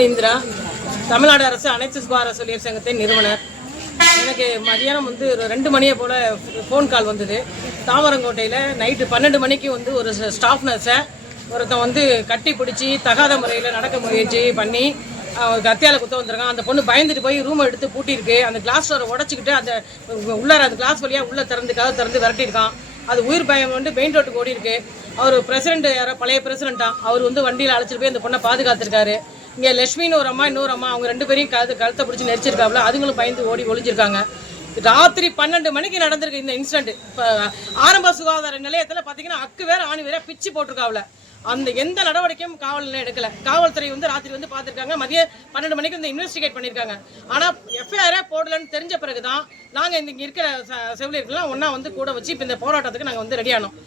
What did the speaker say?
இந்திரா, தமிழ்நாடு அரசு அனைத்து சுகாதார செவிலியர் சங்கத்தின் நிறுவனர். எனக்கு மதியானம் வந்து ஒரு 2 மணியை போல் ஃபோன் கால் வந்தது. தாமரங்கோட்டையில் நைட்டு 12 மணிக்கு வந்து ஒரு ஸ்டாஃப் நர்ஸை ஒருத்தன் வந்து கட்டி பிடிச்சி தகாத முறையில் நடக்க முயற்சி பண்ணி கத்தியால் குத்த வந்திருக்கான். அந்த பொண்ணு பயந்துட்டு போய் ரூமை எடுத்து பூட்டியிருக்கு. அந்த கிளாஸ் டோரை உடச்சிக்கிட்டு அந்த உள்ளார அந்த கிளாஸ் வழியாக உள்ளே திறந்து விரட்டியிருக்கான். அது உயிர் பயம் வந்து மெயின் ரோட்டுக்கு ஓடி இருக்கு. அவர் பிரசிடென்ட் யாரோ பழைய பிரசிடென்ட்டா அவர் வந்து வண்டியில் அழைச்சிட்டு போய் அந்த பொண்ணை பாதுகாத்திருக்காரு. இங்கே லட்சுமின்னு ஒரு அம்மா இன்னொரு அம்மா அவங்க 2 பேரையும் கழுத்தை பிடிச்சி நெரிச்சிருக்காங்களா, அதுங்களும் பயந்து ஓடி ஒளிஞ்சிருக்காங்க. ராத்திரி 12 மணிக்கு நடந்திருக்கு இந்த இன்சிடென்ட். இப்போ ஆரம்ப சுகாதார நிலையத்தில் பார்த்தீங்கன்னா அக்கு வேற ஆணி வேற பிச்சு போட்டிருக்காவில். அந்த எந்த நடவடிக்கையும் காவல் நிலையம் எடுக்கல. காவல்துறை வந்து ராத்திரி வந்து பார்த்துருக்காங்க. மதியம் 12 மணிக்கு வந்து இன்வெஸ்டிகேட் பண்ணியிருக்காங்க. ஆனால் எஃப்ஐஆரே போடலன்னு தெரிஞ்ச பிறகு தான் நாங்கள் இங்கே இருக்கிற செவிலியர்கள்லாம் ஒன்றா வந்து கூட வச்சு இப்போ இந்த போராட்டத்துக்கு நாங்கள் வந்து ரெடியானோம்.